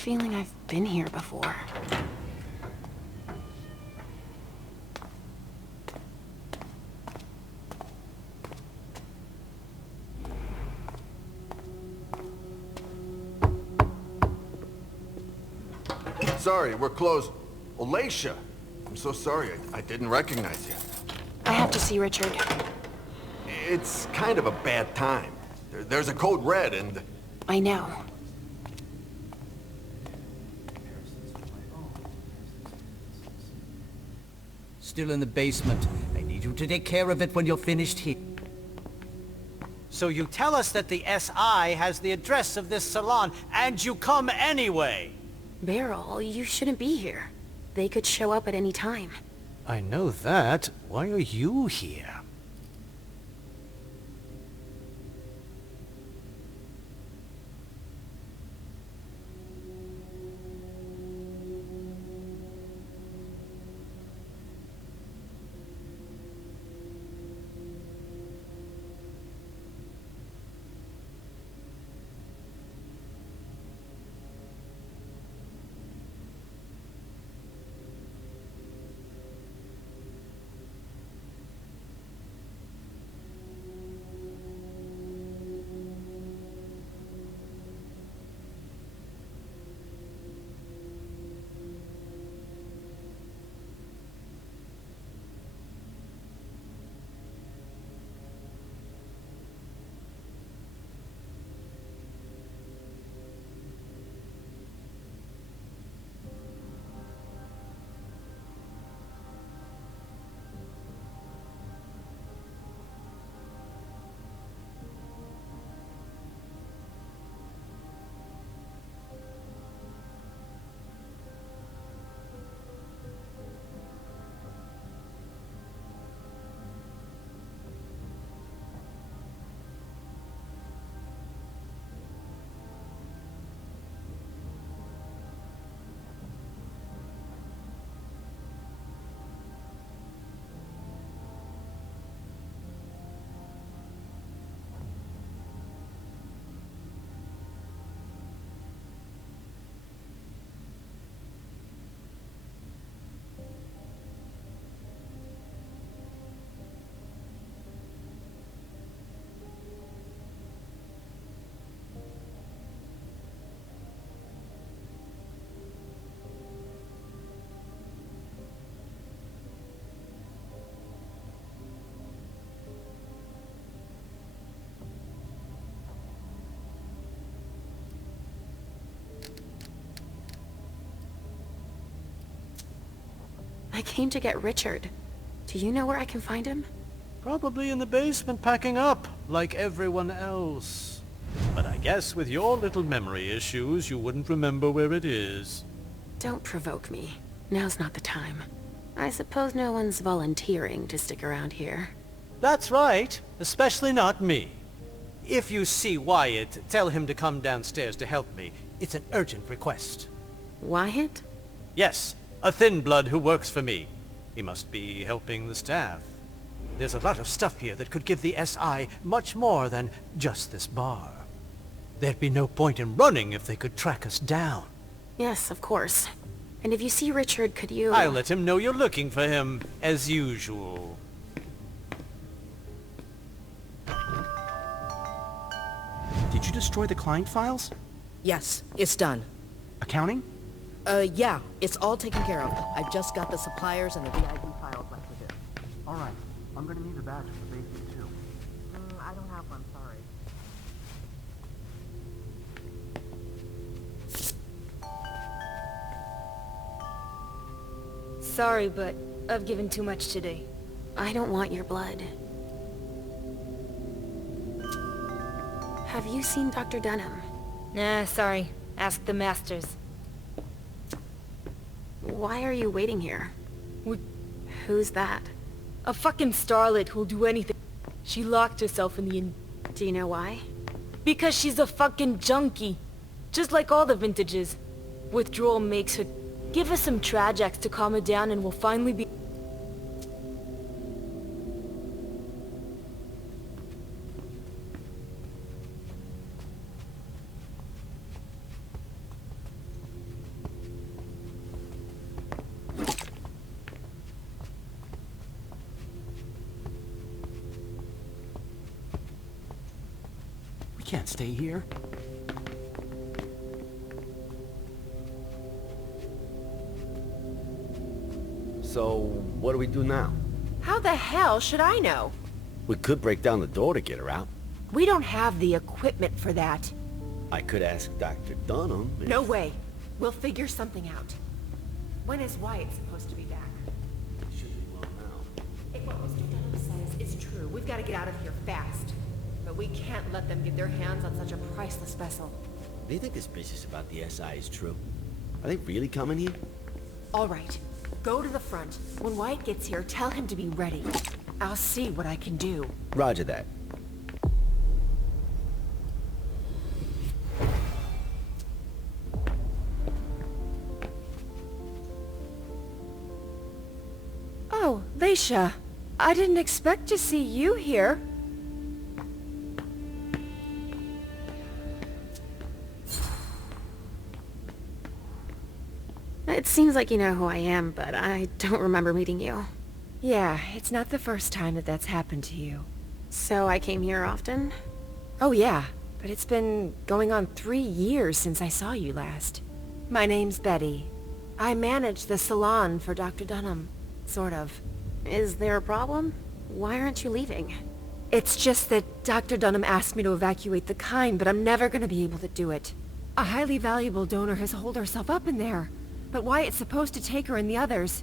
feeling I've been here before. Sorry, we're closed. Oh, Leycia, I'm so sorry. I didn't recognize you. I have to see Richard. It's kind of a bad time. There's a code red and... I know. Still in the basement. I need you to take care of it when you're finished here. So you tell us that the SI has the address of this salon, and you come anyway! Beryl, you shouldn't be here. They could show up at any time. I know that. Why are you here? I came to get Richard. Do you know where I can find him? Probably in the basement packing up, like everyone else. But I guess with your little memory issues, you wouldn't remember where it is. Don't provoke me. Now's not the time. I suppose no one's volunteering to stick around here. That's right, especially not me. If you see Wyatt, tell him to come downstairs to help me. It's an urgent request. Wyatt? Yes, a thin blood who works for me. He must be helping the staff. There's a lot of stuff here that could give the SI much more than just this bar. There'd be no point in running if they could track us down. Yes, of course. And if you see Richard, could you... I'll let him know you're looking for him, as usual. Did you destroy the client files? Yes, it's done. Accounting? Yeah, it's all taken care of. I've just got the suppliers and the VID files left to do. Alright, I'm gonna need a badge for the basement too. I don't have one, sorry. Sorry, but I've given too much today. I don't want your blood. Have you seen Dr. Dunham? Nah, sorry. Ask the masters. Why are you waiting here? We... Who's that? A fucking starlet who'll do anything. She locked herself in the Do you know why? Because she's a fucking junkie. Just like all the vintages. Withdrawal makes her... Give us some Trajax to calm her down and we'll finally be... can't stay here. So, what do we do now? How the hell should I know? We could break down the door to get her out. We don't have the equipment for that. I could ask Dr. Dunham if... No way. We'll figure something out. When is Wyatt supposed to be back? Should be well now. If what Mr. Dunham says is true, we've got to get out of here fast. But we can't let them get their hands on such a priceless vessel. Do you think this business about the SI is true? Are they really coming here? All right. Go to the front. When Wyatt gets here, tell him to be ready. I'll see what I can do. Roger that. Oh, Leycia. I didn't expect to see you here. It seems like you know who I am, but I don't remember meeting you. Yeah, it's not the first time that that's happened to you. So I came here often? Oh yeah, but it's been going on 3 years since I saw you last. My name's Betty. I manage the salon for Dr. Dunham. Sort of. Is there a problem? Why aren't you leaving? It's just that Dr. Dunham asked me to evacuate the kind, but I'm never gonna be able to do it. A highly valuable donor has holed herself up in there, but Wyatt's supposed to take her and the others.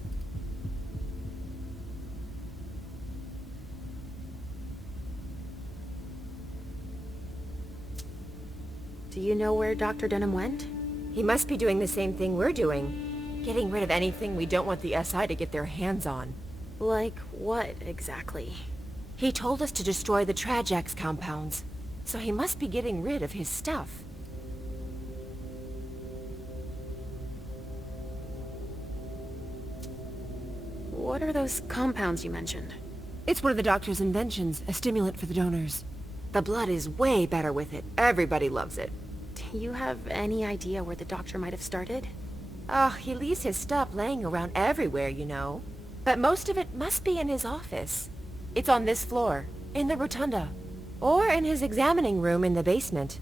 Do you know where Dr. Dunham went? He must be doing the same thing we're doing. Getting rid of anything we don't want the SI to get their hands on. Like what, exactly? He told us to destroy the Trajax compounds, so he must be getting rid of his stuff. What are those compounds you mentioned? It's one of the doctor's inventions, a stimulant for the donors. The blood is way better with it. Everybody loves it. Do you have any idea where the doctor might have started? Oh, he leaves his stuff laying around everywhere, you know. But most of it must be in his office. It's on this floor, in the rotunda, or in his examining room in the basement.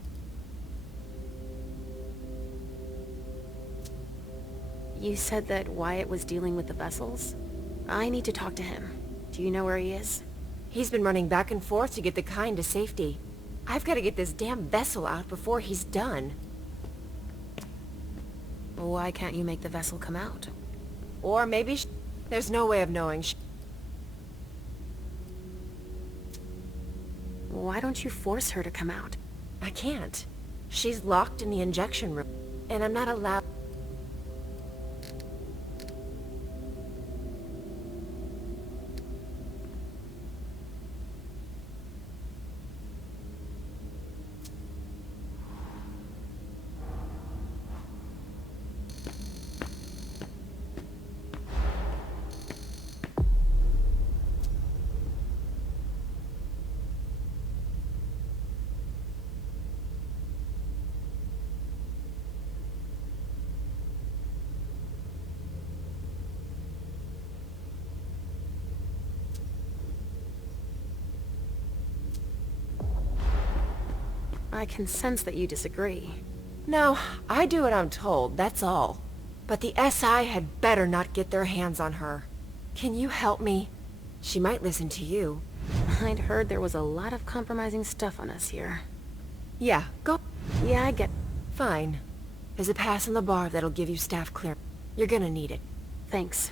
You said that Wyatt was dealing with the vessels? I need to talk to him. Do you know where he is? He's been running back and forth to get the kind to safety. I've got to get this damn vessel out before he's done. Why can't you make the vessel come out? Or maybe there's no way of knowing Why don't you force her to come out? I can't. She's locked in the injection room, and I'm not allowed... I can sense that you disagree. No, I do what I'm told, that's all. But the SI had better not get their hands on her. Can you help me? She might listen to you. I'd heard there was a lot of compromising stuff on us here. Yeah, go. Yeah, I get... Fine. There's a pass on the bar that'll give you staff clearance. You're gonna need it. Thanks.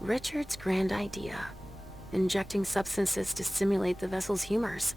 Richard's grand idea. injecting substances to simulate the vessel's humors.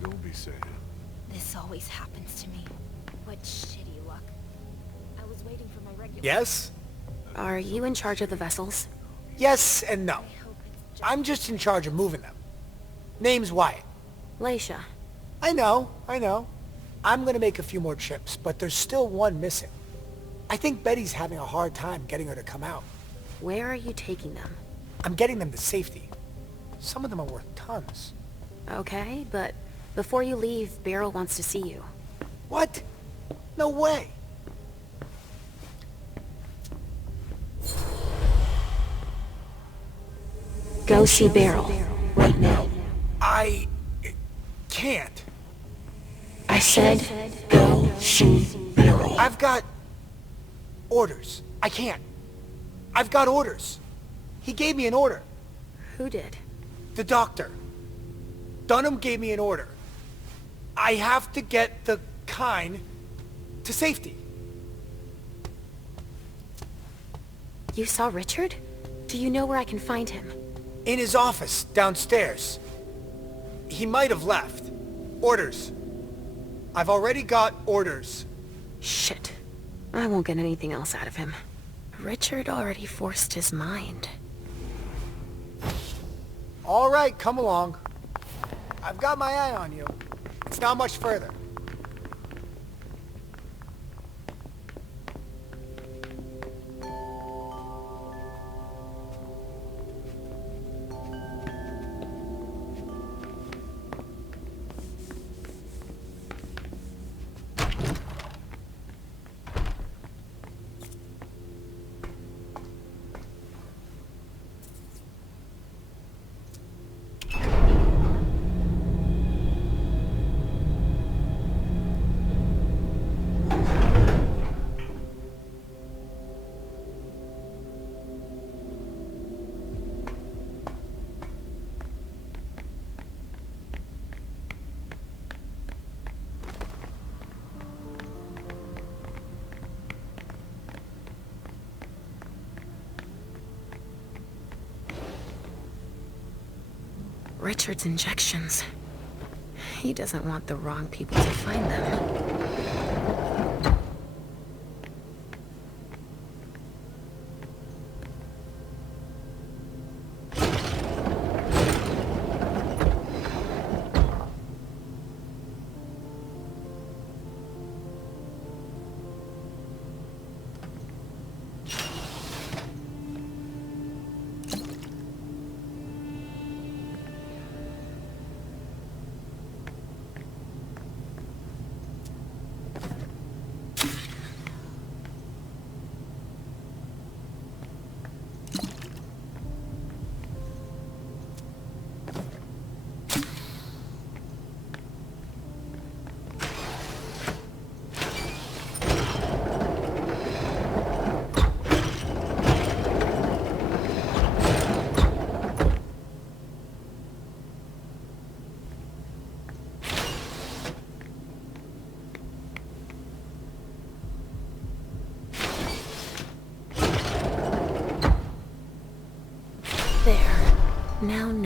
You'll be safe. This always happens to me. What shitty luck. I was waiting for my regular... Yes? Are you in charge of the vessels? Yes and no. I'm just in charge of moving them. Name's Wyatt. Leisha. I know. I'm gonna make a few more trips, but there's still one missing. I think Betty's having a hard time getting her to come out. Where are you taking them? I'm getting them to safety. Some of them are worth tons. Okay, but before you leave, Beryl wants to see you. What? No way. Go see Beryl. Right now. I... can't. I said, go see Beryl. I've got... orders. I can't. I've got orders. He gave me an order. Who did? The doctor. Dunham gave me an order. I have to get the Kine to safety. You saw Richard? Do you know where I can find him? In his office, downstairs. He might have left. Orders. I've already got orders. Shit. I won't get anything else out of him. Richard already forced his mind. All right, come along. I've got my eye on you. It's not much further. Richard's injections. He doesn't want the wrong people to find them.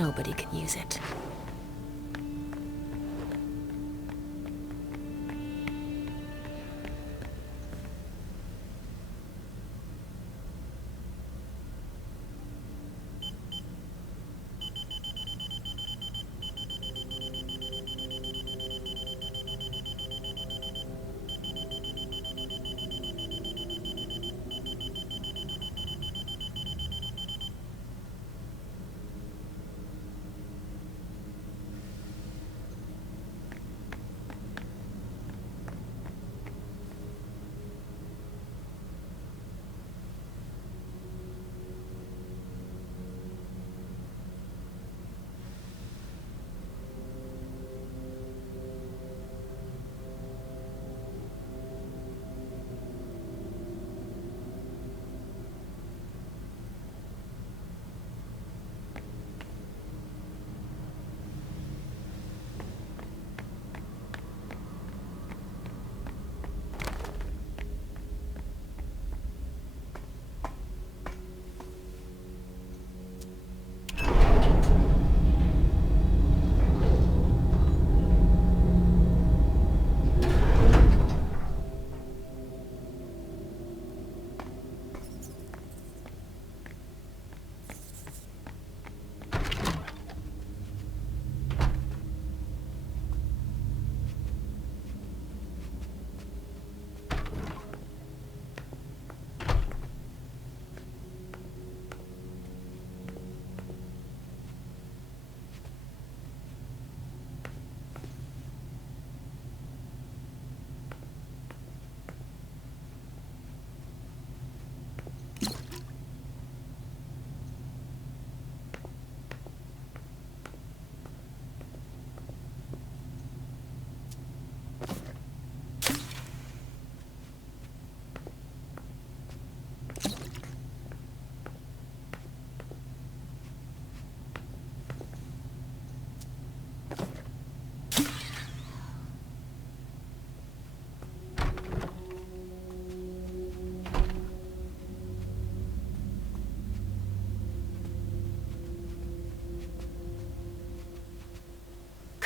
nobody can use it.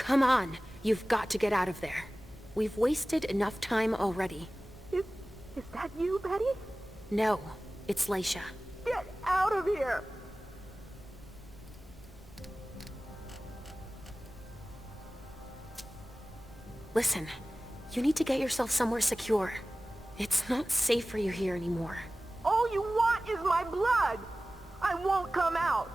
Come on, you've got to get out of there. We've wasted enough time already. Is that you, Betty? No, it's Leisha. Get out of here! Listen, you need to get yourself somewhere secure. It's not safe for you here anymore. All you want is my blood! I won't come out!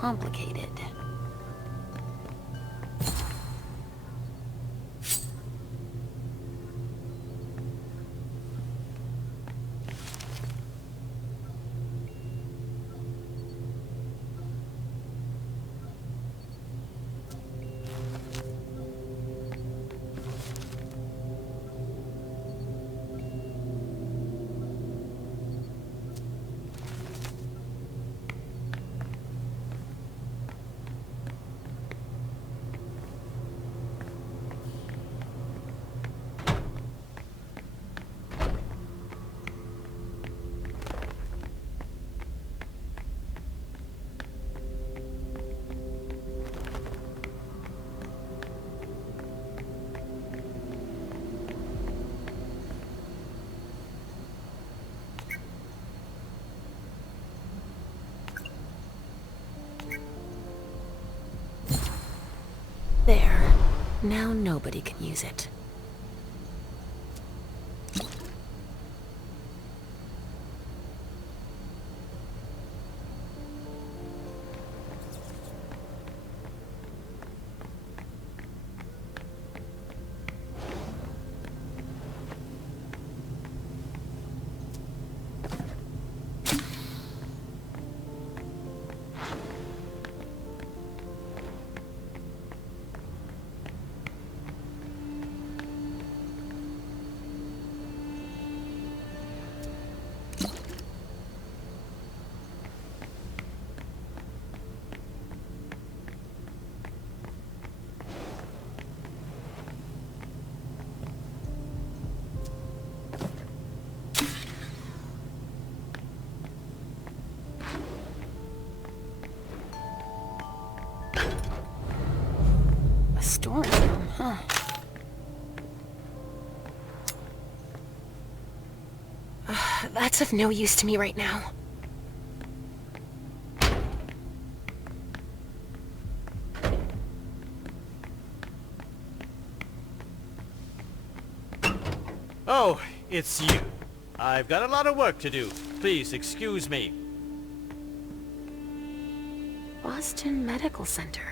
complicated. There. Now nobody can use it. A storage room, huh? That's of no use to me right now. Oh, it's you. I've got a lot of work to do. Please excuse me. Boston Medical Center.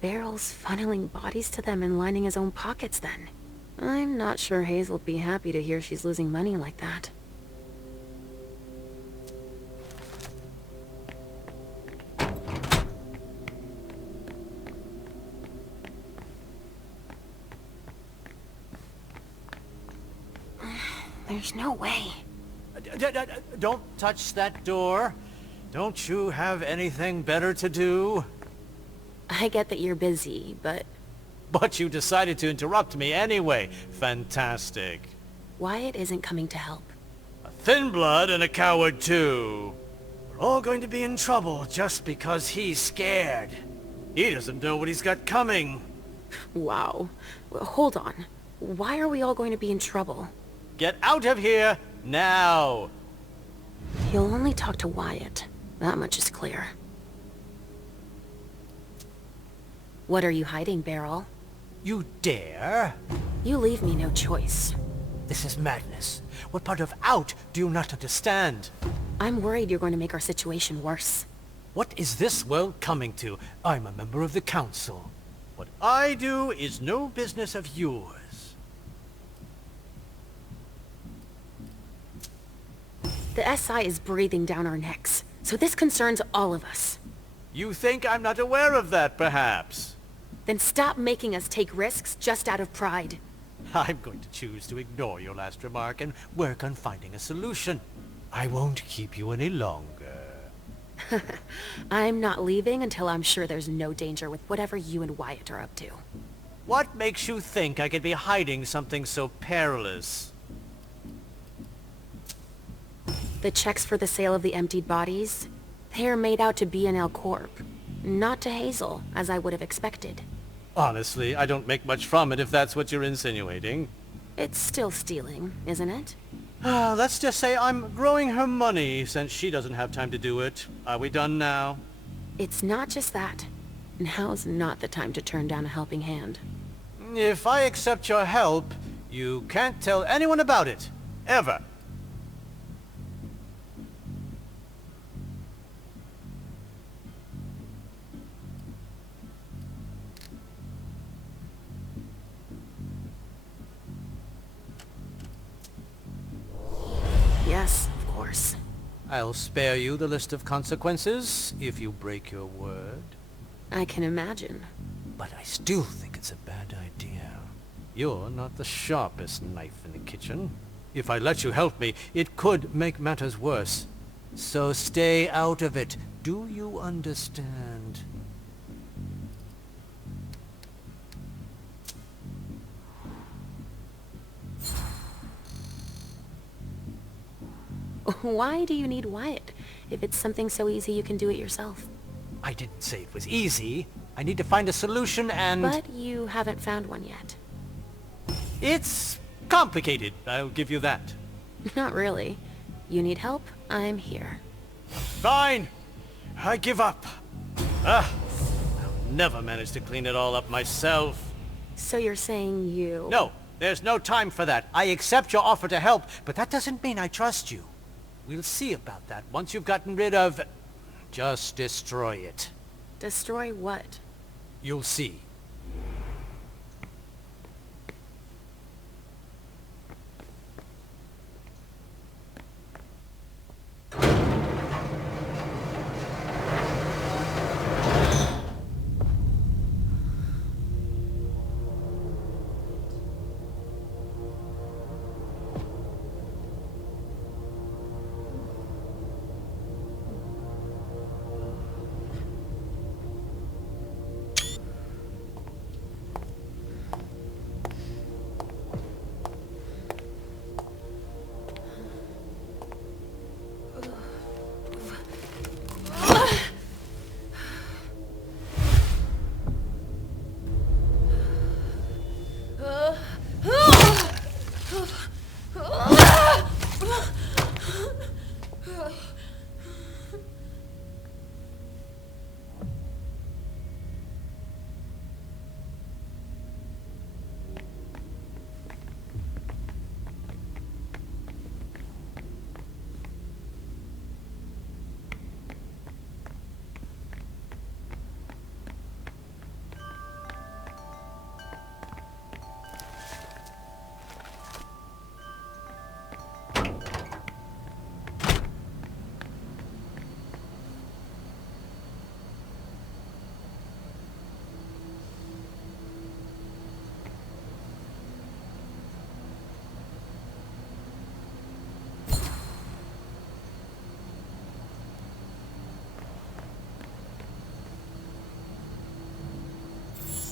Barrel's funneling bodies to them and lining his own pockets then. I'm not sure Hazel'd be happy to hear she's losing money like that. There's no way. Don't touch that door. Don't you have anything better to do? I get that you're busy, but... But you decided to interrupt me anyway. Fantastic. Wyatt isn't coming to help. A thin blood and a coward too. We're all going to be in trouble just because he's scared. He doesn't know what he's got coming. Wow. Well, hold on. Why are we all going to be in trouble? Get out of here now. He'll only talk to Wyatt. That much is clear. What are you hiding, Beryl? You dare? You leave me no choice. This is madness. What part of out do you not understand? I'm worried you're going to make our situation worse. What is this world coming to? I'm a member of the council. What I do is no business of yours. The SI is breathing down our necks, so this concerns all of us. You think I'm not aware of that, perhaps? Then stop making us take risks just out of pride. I'm going to choose to ignore your last remark and work on finding a solution. I won't keep you any longer. I'm not leaving until I'm sure there's no danger with whatever you and Wyatt are up to. What makes you think I could be hiding something so perilous? The checks for the sale of the emptied bodies, they're made out to B&L Corp. Not to Hazel, as I would have expected. Honestly, I don't make much from it if that's what you're insinuating. It's still stealing, isn't it? Let's just say I'm growing her money since she doesn't have time to do it. Are we done now? It's not just that. Now's not the time to turn down a helping hand. If I accept your help, you can't tell anyone about it. Ever. Yes, of course. I'll spare you the list of consequences if you break your word. I can imagine. But I still think it's a bad idea. You're not the sharpest knife in the kitchen. If I let you help me, it could make matters worse. So stay out of it. Do you understand? Why do you need Wyatt? If it's something so easy you can do it yourself. I didn't say it was easy. I need to find a solution and... But you haven't found one yet. It's complicated, I'll give you that. Not really. You need help? I'm here. Fine! I give up. I'll never manage to clean it all up myself. So you're saying you... No, there's no time for that. I accept your offer to help, but that doesn't mean I trust you. We'll see about that once you've gotten rid of... Just destroy it. Destroy what? You'll see.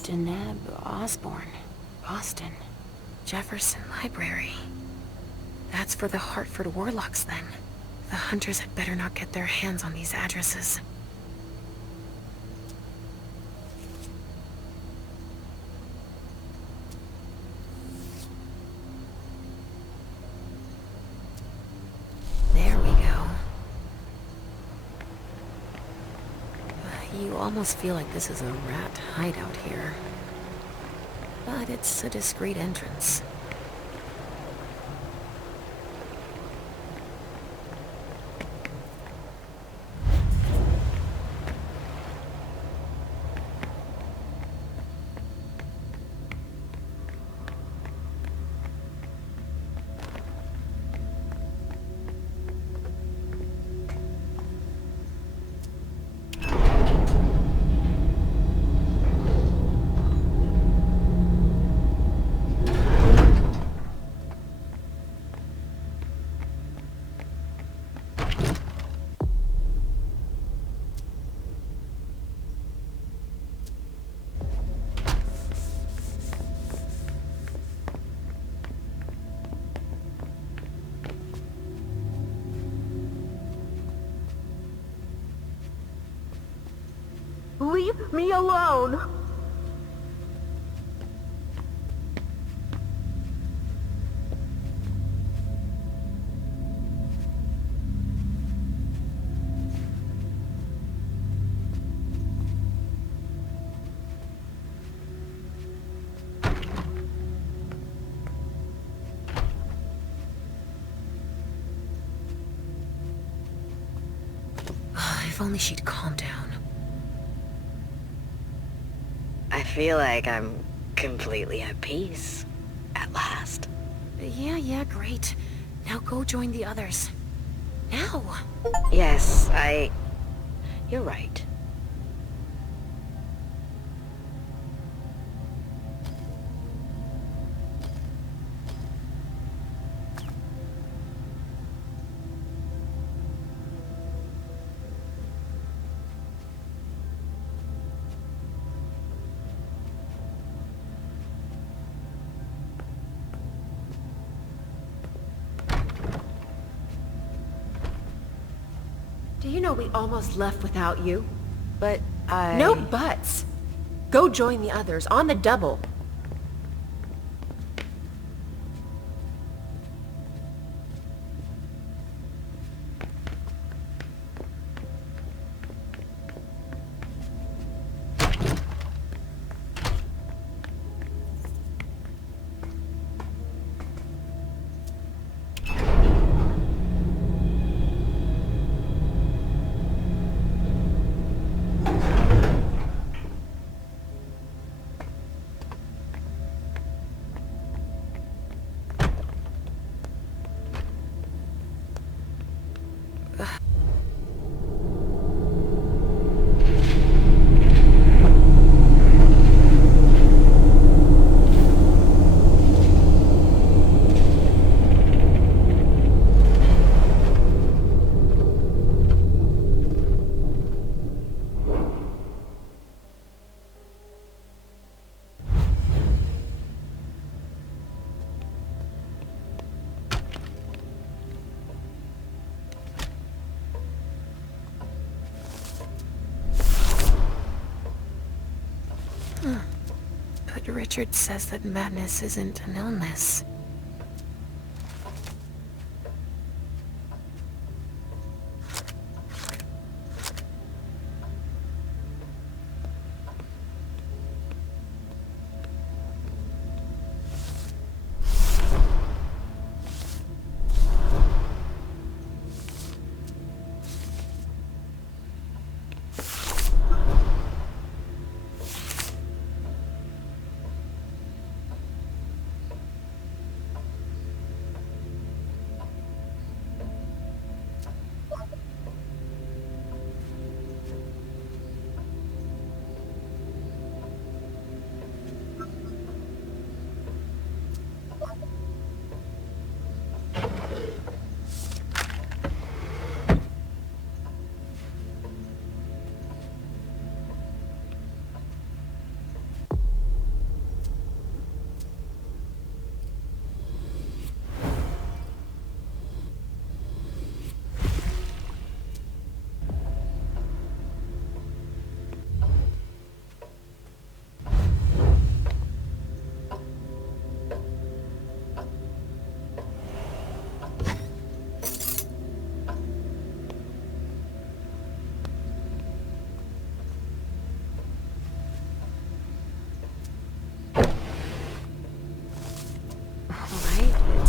Deneb Osborne, Boston, Jefferson Library. That's for the Hartford Warlocks, then. The hunters had better not get their hands on these addresses. There we go. You almost feel like this is a rat hideout here. But it's a discreet entrance. Leave me alone! If only she'd calm down. I feel like I'm completely at peace. At last. Yeah, great. Now go join the others. Now. Yes, You're right. Do you know we almost left without you? But No buts. Go join the others on the double. But Richard says that madness isn't an illness.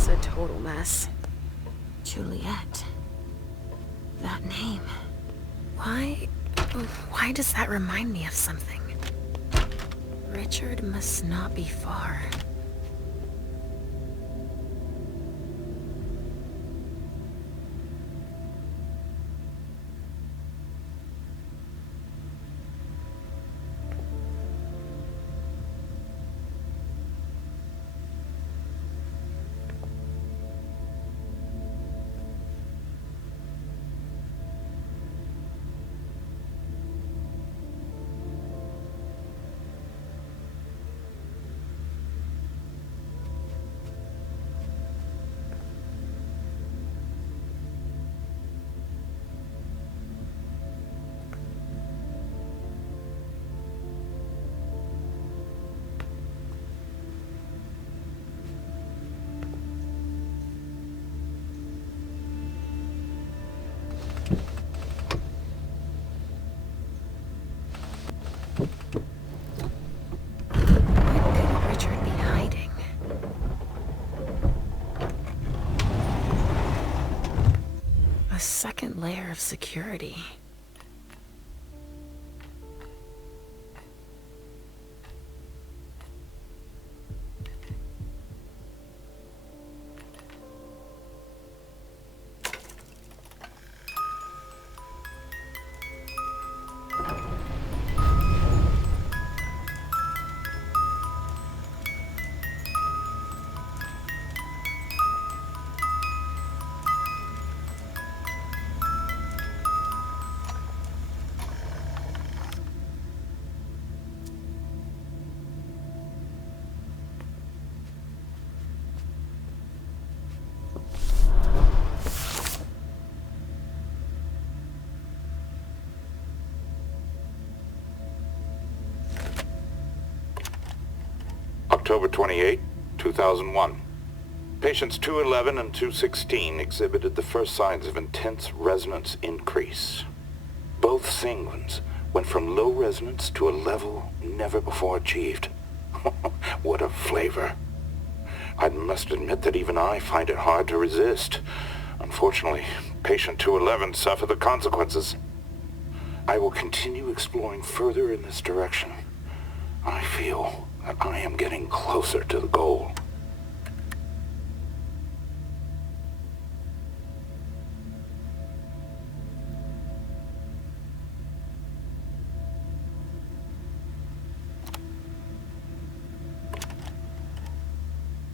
A total mess. Juliet. That name. Why does that remind me of something? Richard must not be far. A second layer of security. October 28, 2001. Patients 211 and 216 exhibited the first signs of intense resonance increase. Both sanguines went from low resonance to a level never before achieved. What a flavor. I must admit that even I find it hard to resist. Unfortunately, patient 211 suffered the consequences. I will continue exploring further in this direction. I feel that I am getting closer to the goal.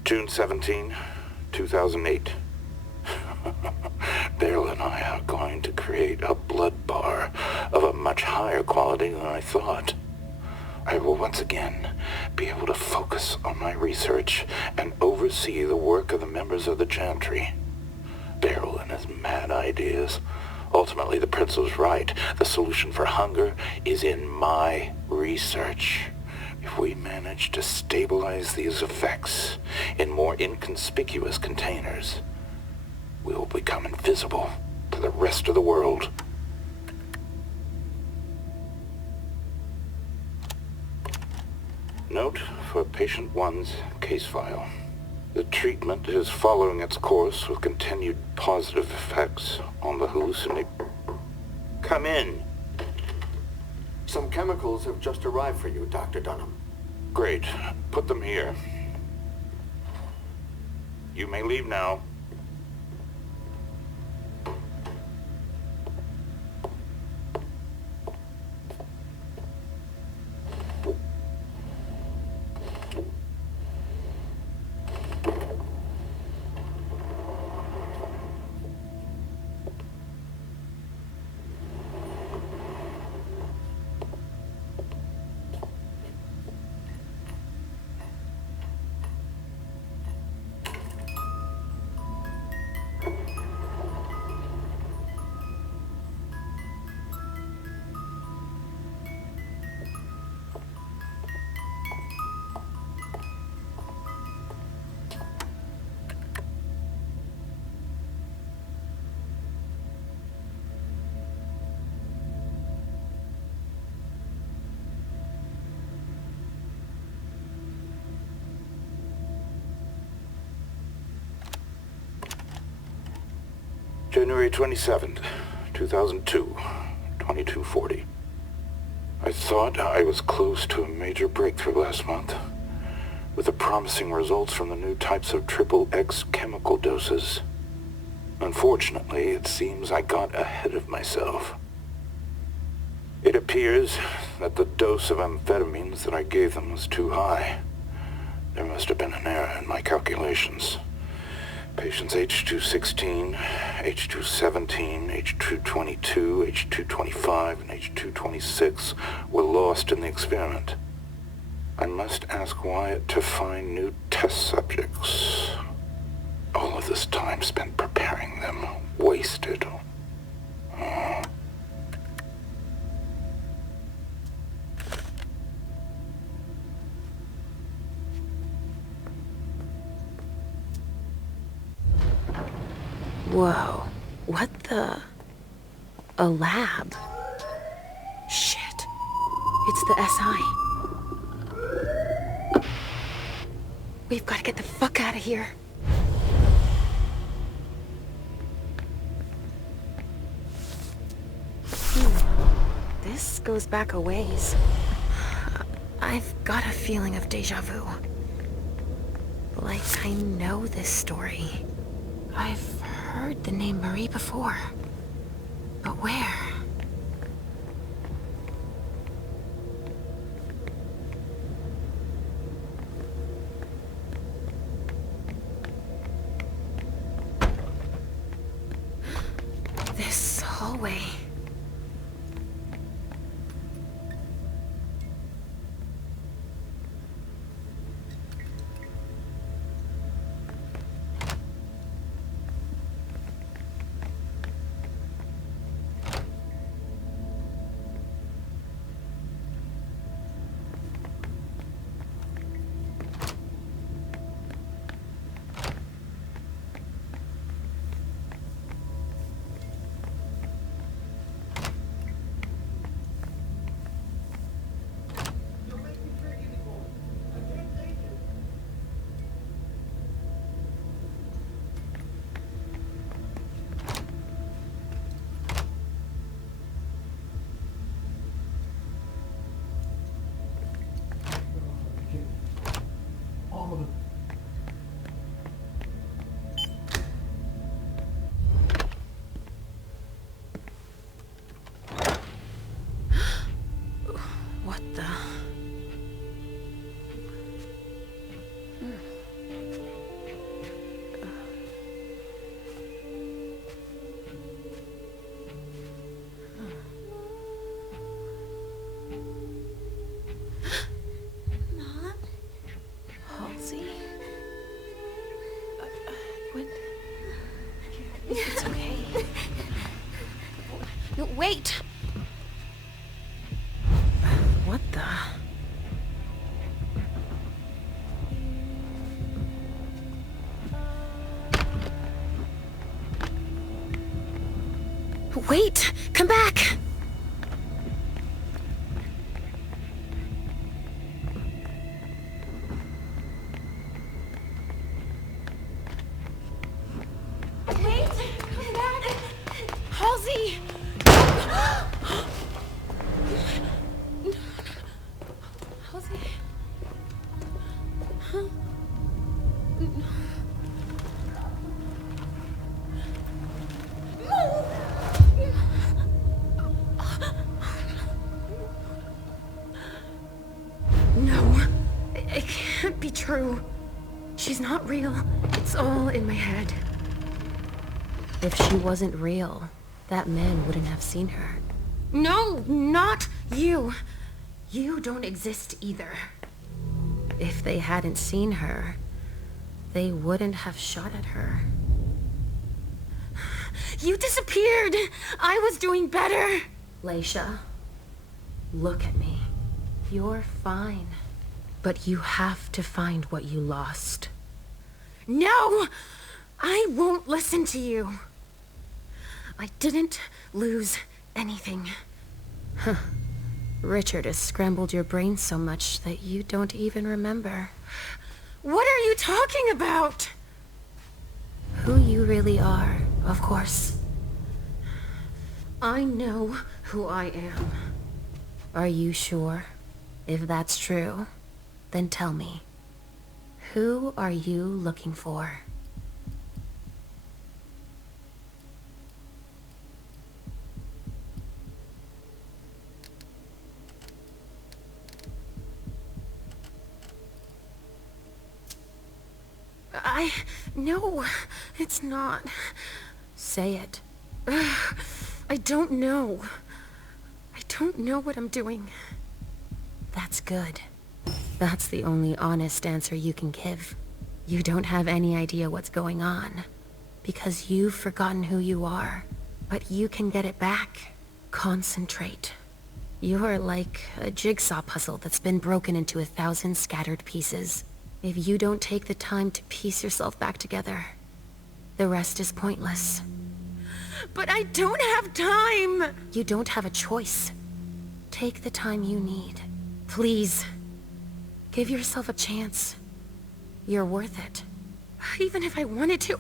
June 17, 2008. Beryl and I are going to create a blood bar of a much higher quality than I thought. I will once again be able to focus on my research and oversee the work of the members of the Chantry. Beryl and his mad ideas. Ultimately, the prince was right. The solution for hunger is in my research. If we manage to stabilize these effects in more inconspicuous containers, we will become invisible to the rest of the world. Note for patient 1's case file. The treatment is following its course with continued positive effects on the hallucinate. Come in. Some chemicals have just arrived for you, Dr. Dunham. Great. Put them here. You may leave now. January 27th, 2002, 2240. I thought I was close to a major breakthrough last month, with the promising results from the new types of XXX chemical doses. Unfortunately, it seems I got ahead of myself. It appears that the dose of amphetamines that I gave them was too high. There must have been an error in my calculations. Patients H216, H217, H222, H225, and H226 were lost in the experiment. I must ask Wyatt to find new test subjects. All of this time spent preparing them, wasted. Whoa. What the... A lab? Shit. It's the SI. We've got to get the fuck out of here. This goes back a ways. I've got a feeling of déjà vu. Like I know this story. I've heard the name Marie before. But where? This hallway. Wait! What the... Wait! Come back! Wait! Come back! Halsey! Halsey? Huh? No, it can't be true. She's not real. It's all in my head. If she wasn't real, that man wouldn't have seen her. No, not you. You don't exist either. If they hadn't seen her, they wouldn't have shot at her. You disappeared! I was doing better! Leisha, look at me. You're fine. But you have to find what you lost. No! I won't listen to you. I didn't lose anything. Huh. Richard has scrambled your brain so much that you don't even remember. What are you talking about? Who you really are, of course. I know who I am. Are you sure? If that's true, then tell me. Who are you looking for? No, it's not. Say it. I don't know. I don't know what I'm doing. That's good. That's the only honest answer you can give. You don't have any idea what's going on, because you've forgotten who you are. But you can get it back. Concentrate. You're like a jigsaw puzzle that's been broken into 1,000 scattered pieces. If you don't take the time to piece yourself back together, the rest is pointless. But I don't have time! You don't have a choice. Take the time you need. Please. Give yourself a chance. You're worth it. Even if I wanted to,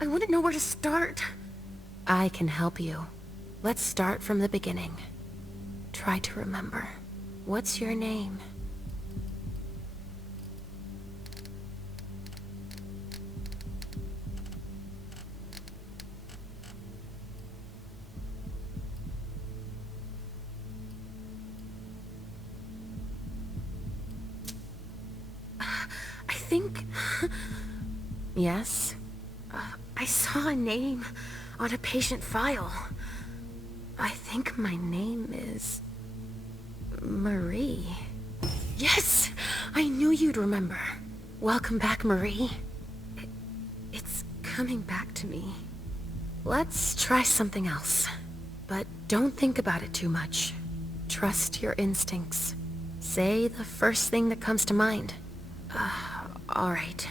I wouldn't know where to start. I can help you. Let's start from the beginning. Try to remember. What's your name? Yes? I saw a name on a patient file. I think my name is... Marie. Yes! I knew you'd remember. Welcome back, Marie. It's coming back to me. Let's try something else. But don't think about it too much. Trust your instincts. Say the first thing that comes to mind. All right.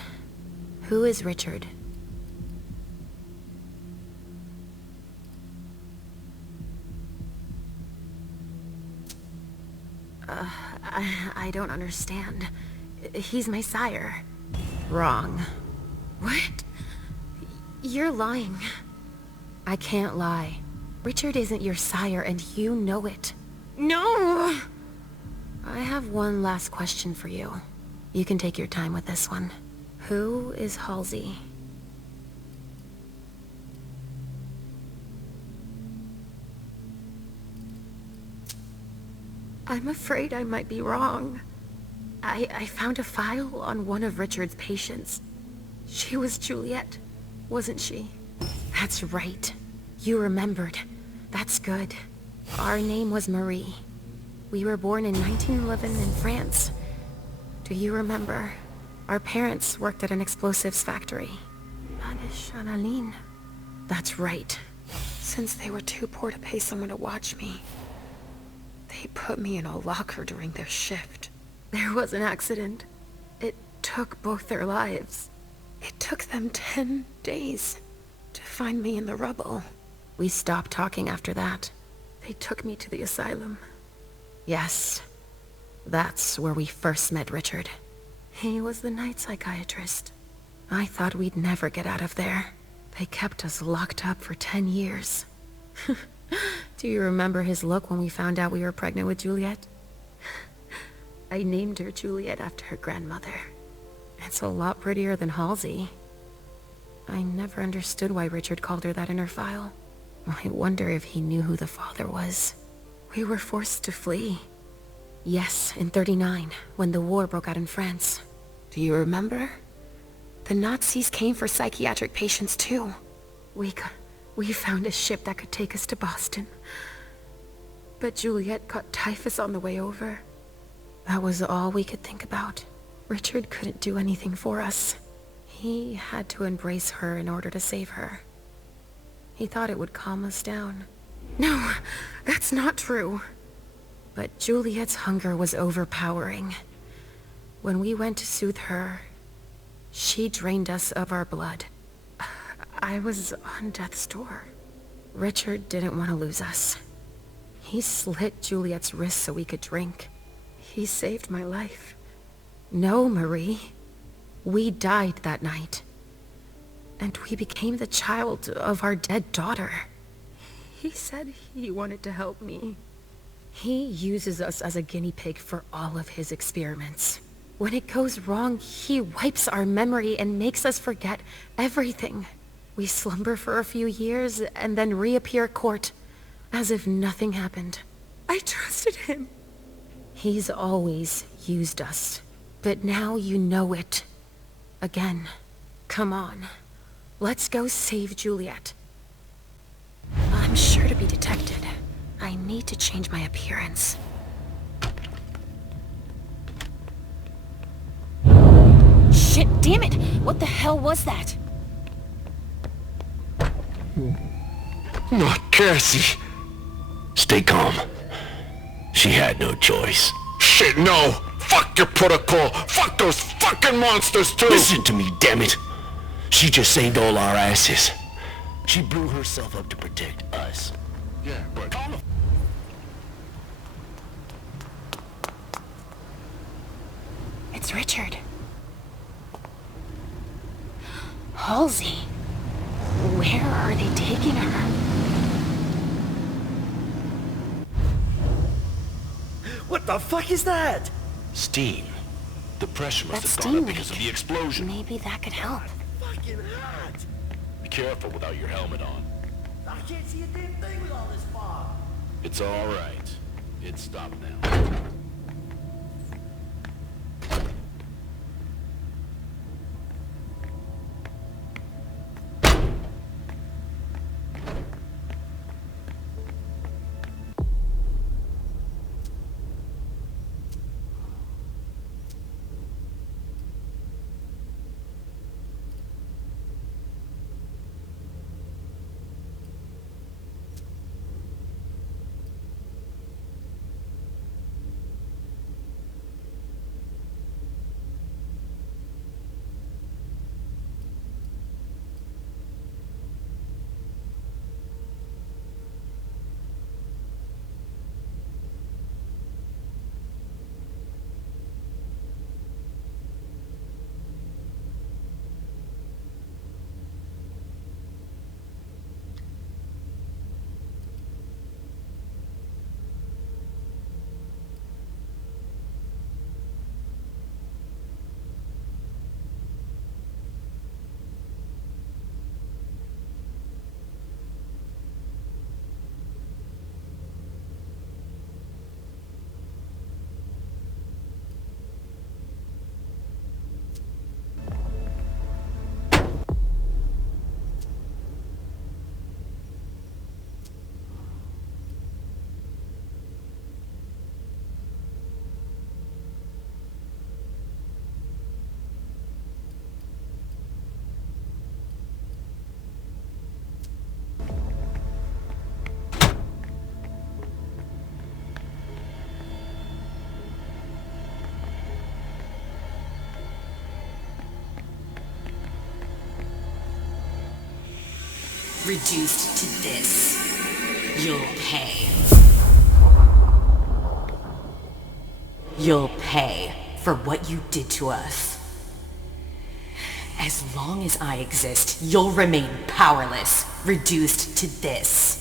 Who is Richard? I don't understand. He's my sire. Wrong. What? You're lying. I can't lie. Richard isn't your sire, and you know it. No! I have one last question for you. You can take your time with this one. Who is Halsey? I'm afraid I might be wrong. I found a file on one of Richard's patients. She was Juliet, wasn't she? That's right. You remembered. That's good. Our name was Marie. We were born in 1911 in France. Do you remember? Our parents worked at an explosives factory. That's right. Since they were too poor to pay someone to watch me, they put me in a locker during their shift. There was an accident. It took both their lives. It took them 10 days to find me in the rubble. We stopped talking after that. They took me to the asylum. Yes, that's where we first met Richard. He was the night psychiatrist. I thought we'd never get out of there. They kept us locked up for 10 years. Do you remember his look when we found out we were pregnant with Juliet? I named her Juliet after her grandmother. It's a lot prettier than Halsey. I never understood why Richard called her that in her file. I wonder if he knew who the father was. We were forced to flee. Yes, in '39, when the war broke out in France. Do you remember? The Nazis came for psychiatric patients too. We found a ship that could take us to Boston. But Juliet caught typhus on the way over. That was all we could think about. Richard couldn't do anything for us. He had to embrace her in order to save her. He thought it would calm us down. No, that's not true. But Juliet's hunger was overpowering. When we went to soothe her, she drained us of our blood. I was on death's door. Richard didn't want to lose us. He slit Juliet's wrist so we could drink. He saved my life. No, Marie. We died that night. And we became the child of our dead daughter. He said he wanted to help me. He uses us as a guinea pig for all of his experiments. When it goes wrong, he wipes our memory and makes us forget everything. We slumber for a few years and then reappear at court, as if nothing happened. I trusted him. He's always used us, but now you know it. Again. Come on. Let's go save Juliet. I'm sure to be detected. I need to change my appearance. Shit, damn it! What the hell was that? Not Cassie. Stay calm. She had no choice. Shit, no! Fuck your protocol! Fuck those fucking monsters too! Listen to me, damn it! She just saved all our asses. She blew herself up to protect us. Yeah, but... It's Richard. Halsey. Where are they taking her? What the fuck is that? Steam. The pressure must That's have gone up steam because of leak. the explosion. Maybe that could help. Fucking hot! Be careful without your helmet on. I can't see a damn thing with all this fog. It's all right. It's stopped now. reduced to this. You'll pay. You'll pay for what you did to us. As long as I exist, you'll remain powerless, reduced to this.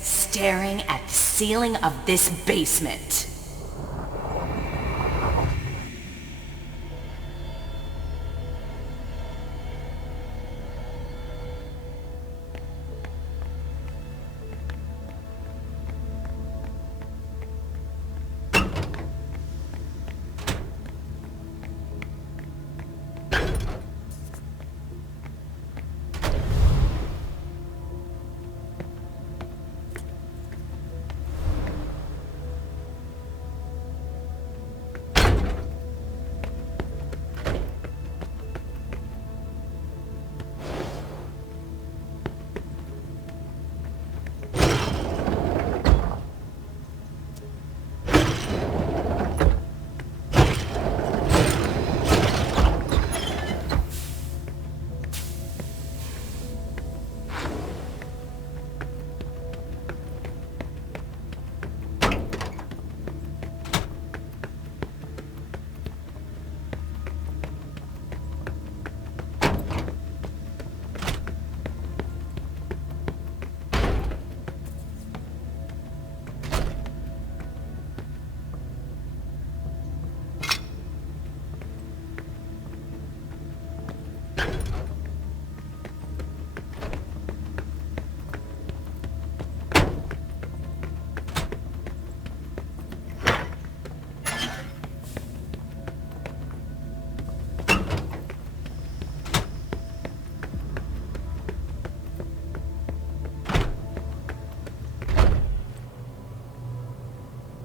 Staring at the ceiling of this basement.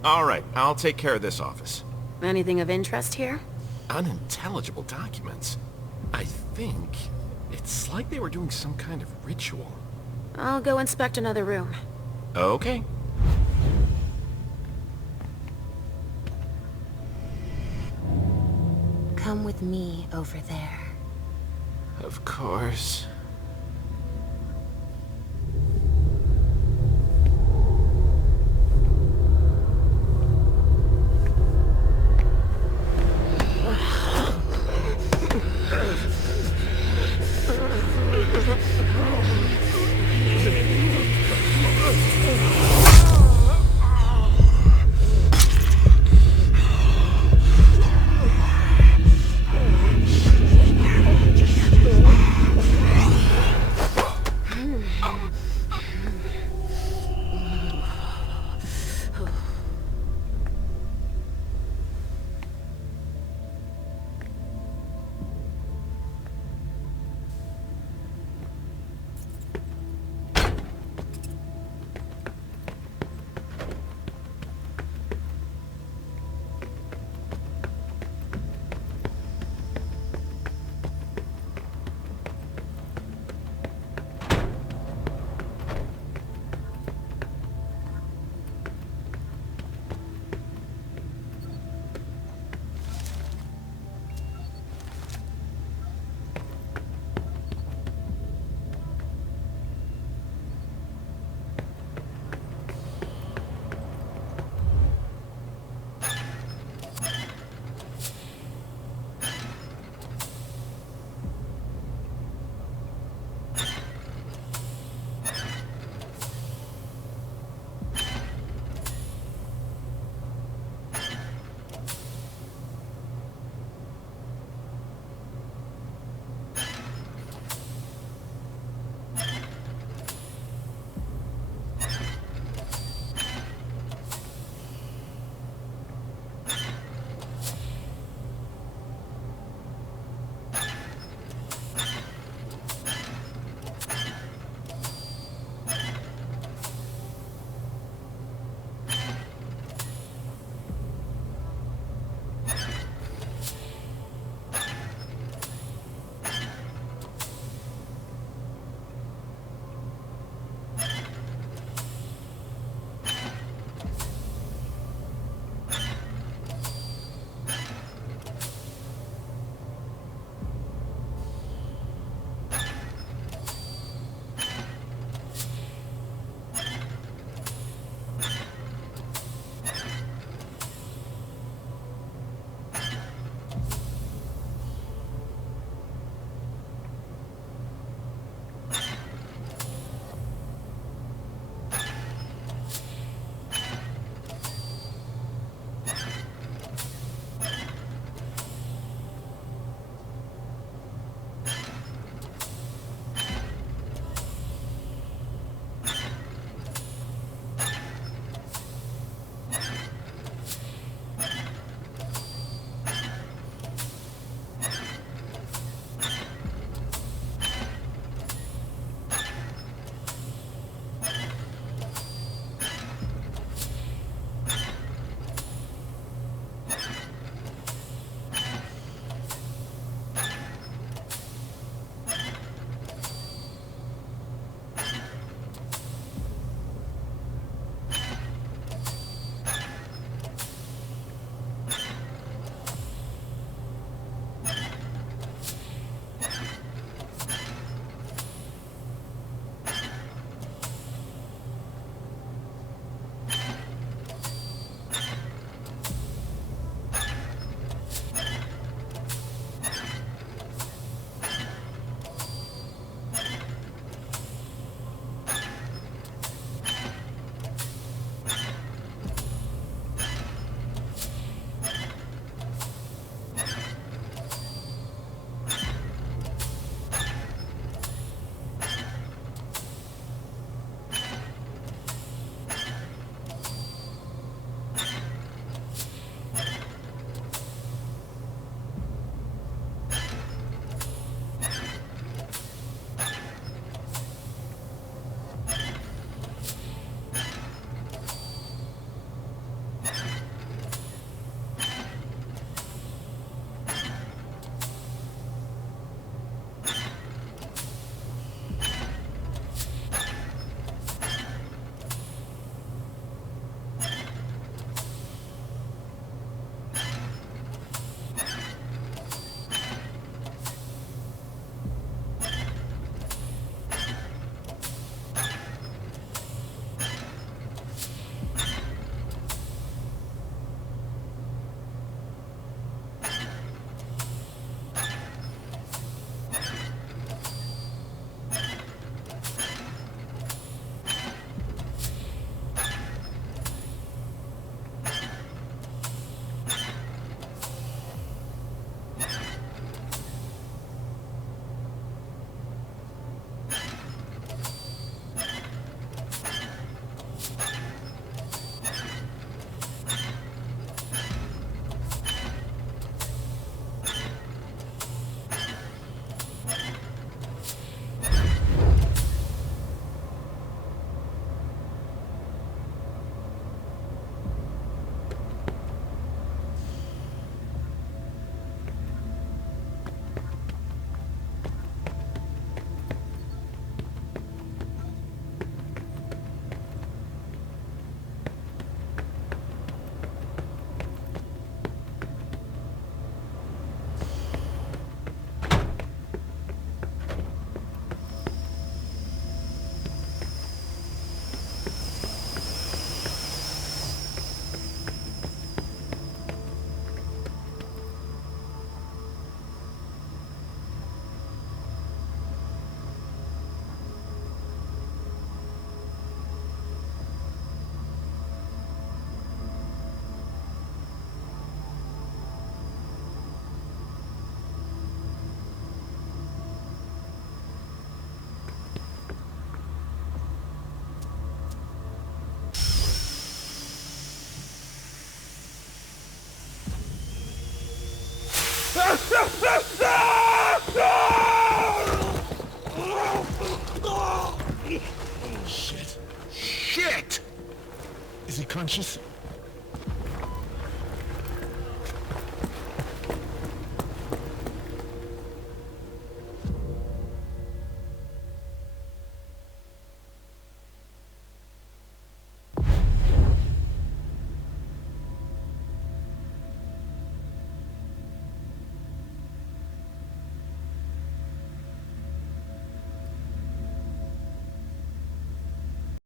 All right, I'll take care of this office. Anything of interest here? Unintelligible documents. I think it's like they were doing some kind of ritual. I'll go inspect another room. Okay. Come with me over there. Of course. she